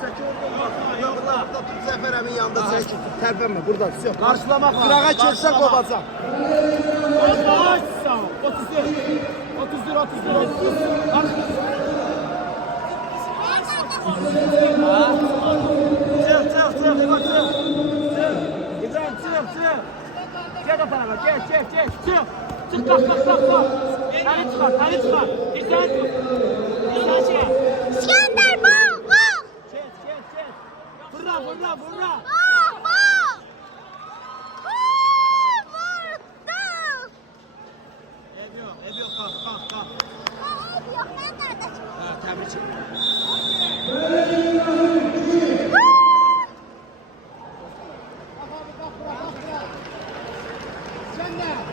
Burada tut Zafer Emin yanında çek. Terpeme burada. Karşılamak var. Kırağa çekse kopacak. çık kalk. Tane çıkar. İskender bak. Fırla. Vurdu. Ev yok kalk. Yok ben nerede? Tebrik ederim. İskender.